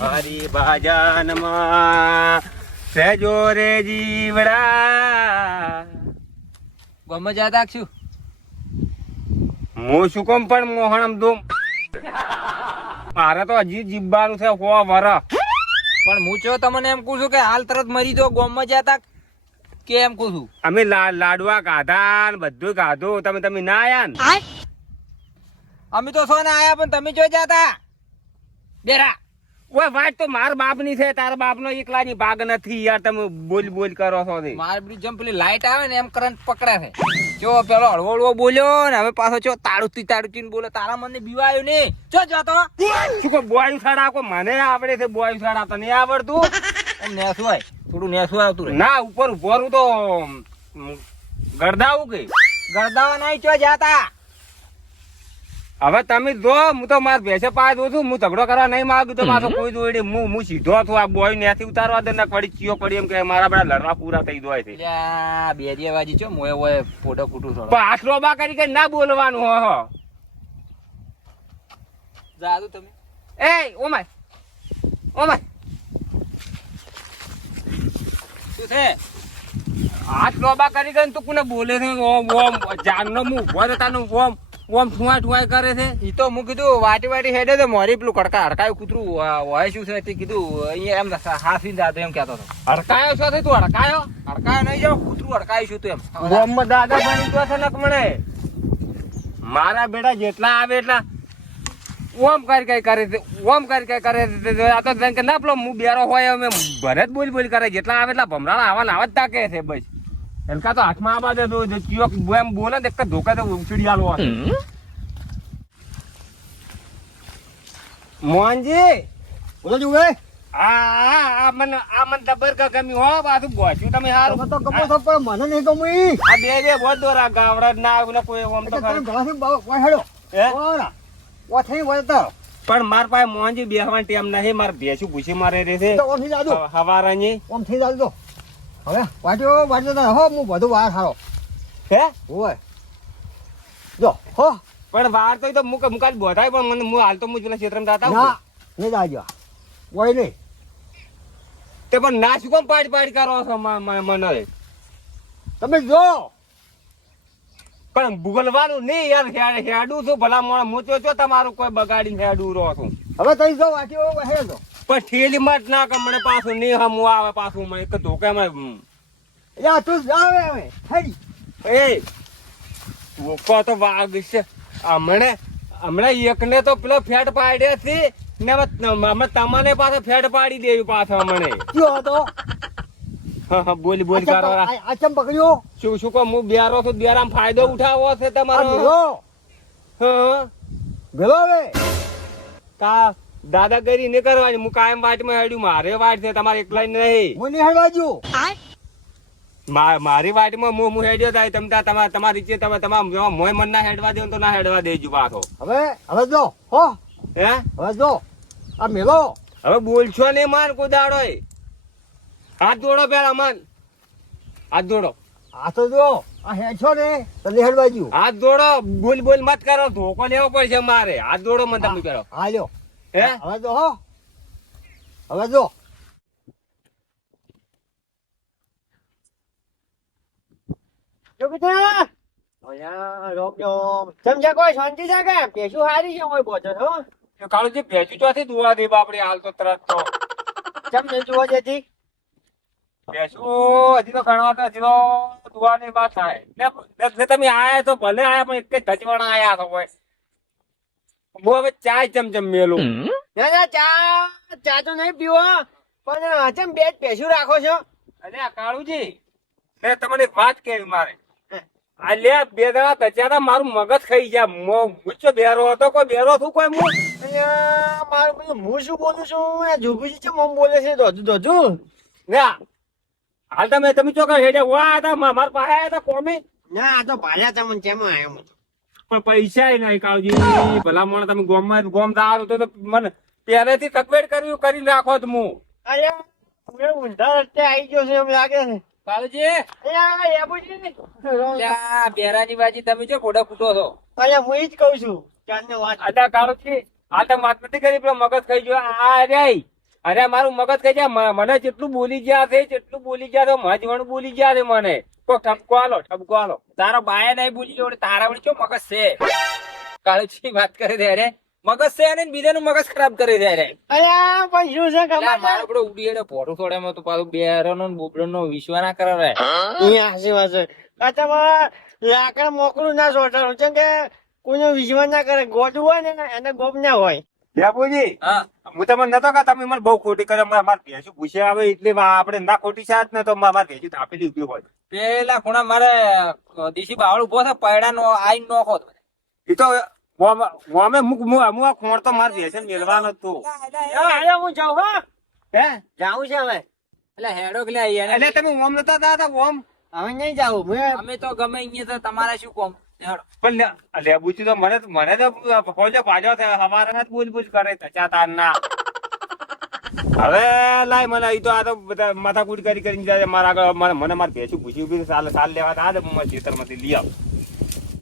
હરી ભજનમાં સેજો રે જીવડા. ગમે જાતા રાખશું. હું શું કોમ પણ મોહણ દુમ મારે તો હજી જીવવાનું છે હો વર. પણ હું ચો તમને એમ કહું છું કે હાલ તરત મરી જો ગોમમાં જતા કે એમ કહું છું? અમે લાડવા ખાધા ને બધું ખાધું તમે તમે ના આયા ને? અમે તો સોના આયા પણ તમે જો જાતા બેરા. ઓય વાત તો માર બાપની છે તારા બાપ નો એકલા ની ભાગ નથી યાર તમે બોલ બોલ કરો છો તે. મારે બી જેમ પેલી લાઈટ આવે ને એમ કરંટ પકડે છે. જો પેલો હળવો હળવો બોલ્યો ને હવે પાછો ચો તાળુતી તાળુતી ને બોલે તારા મને બીવાયું ને ચો જતો શું કહો બોય સાડા કો મને આવડે છે બોય સાડા તને આવડતું? નેસું હોય થોડું નેસું આવતું રહે. ના ઉપર ઉભોરું તો ગરદાવું કે? ગરદાવા નહીં ચો જાતા. હવે તમે જો હું તો માર ભેસે પાય દઉં છું હું ઝઘડો કરવા નહીં માંગુ તો મારો કોઈ જોડે હું હું સીધો છું આ બોય ત્યાંથી ઉતારવા દે ને પડી ચિયો પડી એમ કે મારા બધા લડવા પૂરા થઈ જાય છે. બે જે વાજી છો મોય મોય ફોટો ફૂટું થોડો. પણ આટલો બા કરી કે ના બોલવાનું હો જાદુ તમે. એ ઓ માય શું છે? આટલો બા કરી ગયો તું કોને બોલે છે? ઓમ ઓમ જાનનો મું ઊભો ઓમ. ઓમ ઠુઆ ઠુઆ કરે છે. ઈ તો હું કીધું વાટી વાટી હેડે તો મોરી પેલું કડકા હડકાયું કૂતરું. હોય શું છે તે કીધું અહીંયા એમ હાફી દાદો એમ કહેતો હતો. હડકાયો છો તે તું હડકાયો? હડકાયો નહીં જાવ કૂતરું હડકાયું શું તું એમ. ઓમ દાદા બની ગયો છે લકમણે મારા બેટા જેટલા આવે એટલા. ઓમ કરી કઈ કરે છે ઓમ કરી કઈ કરે છે આ તો કે ના પેલો હું બેરો હોય અમે ભરે જ બોલી બોલી કરે જેટલા આવે એટલા ભમરાળા આવા ને આવા જ તાકે છે બસ. એલકા તો હાથમાં આવા દે તો ચિયોક એમ બોલે એક ધોકા તો ઉછળી આલો મોહનજી બોલો જુએ આ આ આ મને આ મને દબર કા ગમી હો બાજુ બોચ્યું તમે હારું. તો ગમો છો પણ મને નહીં ગમી. આ બે બે બહુ દોરા ગાવડા ના કોઈ ઓમ તો તમે હે? ઓરા વળતા પણ માર પાસે મોહનજી બેહવાની ટેમ નહીં મારે ભેસું ભૂસી મારે રે છે. તો ઓમ થઈ જાજો. હવારાની. ઓમ થઈ જાજો. હવે વાટ્યો તો હો હું બધું વાર હારો. હે? હોય જો હો. પણ વાર તો તો મુક બોધાય પણ મને હું હાલ તો હું પેલા ક્ષેત્રમાં જાતા ના. નહીં જાજો કોઈ નહીં. તે પણ ના શું કેમ પાડી પાડી કરો છો મને તમે જો. પણ ભૂગલવાનું નહીં યાર હેડ- છું. ભલા મોડા મોચો છો તમારું કોઈ બગાડીને હેડું રહો છું. હવે તમે જો વાટ્યો હેડો પણ ઠેલીમાં જ ના કે મને પાછું નહીં હમું આવે પાછું મને એક ધોકામાં યા તું આવે હવે હેડી. એ ધોકો તો વાગ છે. હમણે હમણાં એકને તો પેલો ફેટ પાડ્યો ને અમે તમને પાછો ફેટ પાડી દેવી પાછો કયો હતો હા, હા, બોલી બોલી કરો પકડ્યો? શું શું કહો હું બેરો છું બેરામ ફાયદો ઉઠાવો છે તમારો. હા ભેલો હવે? કા દાદાગીરી નહીં કરવાની. હું કાયમ વાટમાં હેડ્યું. મારે વાટ છે. તમારે એકલા નહીં. હું નહીં હેડવાજો મારી વાટમાં હું હું હેડ્યો થાય તમે તમારે તમારી રીતે તમે તમારા મોય મન ના હેડવા દે તો ના હેડવા દેજો પાછો. હવે હવે જો હો. હે? હવે જો. આ મેલો. હવે બોલશો નહીં માન કોઈ દાડો હાથ જોડો પેલા મન. હાથ જોડો. હાથ જો આ હેડશો ને તને હેડવાજો હાથ જોડો. બોલ બોલ મત કરો. ધોકો લેવો પડશે મારે. હાથ જોડો મને તમે પેલો. હા લ્યો. હે? હવે જો હો. હવે જો. જો બેટા. ઓયા કોઈ શાંતિ છે કે? પેશું હારી છે કોઈ છો એ કાળુજી ભેજુ ચોથી દુવા દે બાપડી હાલ તો તરત તો. ચમ ને જુઓ જેથી ભેજુ હજી તો ઘણવા તો હજી તો દુવા વાત થાય. ને- તમે આયા તો ભલે આયા પણ એક જ ધજવાણા આયા તો હું હવે ચા ચમચમ મેલું. ના ના ચા ચા તો નહીં પીવો પણ ચમ બે જ પેશું રાખો છો. અરે આ કાળુજી મેં તમને વાત કેવી મારે. અલ્યા લે બે દાડા બચ્યા મારું મગજ ખાઈ ગયા. મો- મૂછો બેરો હતો કોઈ બેરો છું કોઈ હું મારું બધું હું શું બોલું છું? એ જુગુજી છે મમ બોલે છે દોજુ દોજુ ના હાલ તમે તમે ચોક્કસ હેડે. વા હતા મારા પાસે હતા કોમી. ના આ તો ભાલ્યા તમને ચેમ આવ્યો પણ પૈસા નહીં કાળજી. ભલા મને તમે ગોમમાં ગોમ દાવ તો મને પહેલેથી તકવેડ કરવી કરી નાખો તો હું અરે હું ઊંધા રસ્તે આવી ગયો છે એમ લાગે છે. કાળુજી. બાજી તમે જો ફૂટો છો. હું જ ચાંદને વાત. આડા કાળજી આ તો વાત નથી કરી પેલો મગજ ખાઈ ગયો. આ રે અરે મારું મગજ કઈ જાય મને જેટલું બોલી ગયા છે જેટલું બોલી ગયા છે મજવણ બોલી ગયા છે મને. કોઈ ઠપકો આલો ઠપકો આલો. તારો બાયા નહીં બુજી જોડે તારા વળી ચો મગજ છે? કાળુચી વાત કરે છે અરે મગજ છે અને બીજાનું મગજ ખરાબ કરે છે અરે અલ્યા પણ શું છે ખબર? મારો બધો ઉડી હેડે પોટું થોડે તો પાછું બેરો નો બોબડો નો વિશ્વા ના કરે રે. અહીંયા હાચી વાત છે. કાચામાં લાકડા મોકલું ના સોટાડું કેમ કે કોઈનો વિશ્વાસ ના કરે. ગોડું હોય ને એને ગોપ ના હોય. બાપુજી હું. તમને નતો કે તમે મને બહુ ખોટી કરે મારે મારે ભેંસું પૂછ્યા આવે એટલે આપણે ના ખોટી છે ને તો મારે ભેંસું આપેલી ઊભી હોય. પેલા ખૂણા મારે દેશી બાવળ ઊભો છે પૈડા નો આઈ નોખો એ તો અમે મુક મુ અમુ આ ખોણ તો મારે ભેંસે મેળવાનો તો. હવે હું જાઉં હા. હે? જાઉં છે હવે. એટલે હેડો કે લે એટલે તમે ઓમ નતા દાદા ઓમ હવે નહીં જાઉં અમે તો ગમે અહીંયા તો તમારે શું કોમ? પણ લેબુચી તો મને મને તો ફોજો પાજો થયો. સવારે બોલ બોલ કરે તચા તાર ના હવે લાય, મને તો આ તો બધા માથાકૂટ કરી કરીને મારા આગળ મને મારે ભેસું પૂછ્યું ઊભી સાલ સાલ લેવા તા હું ખેતરમાંથી લઈ આવું.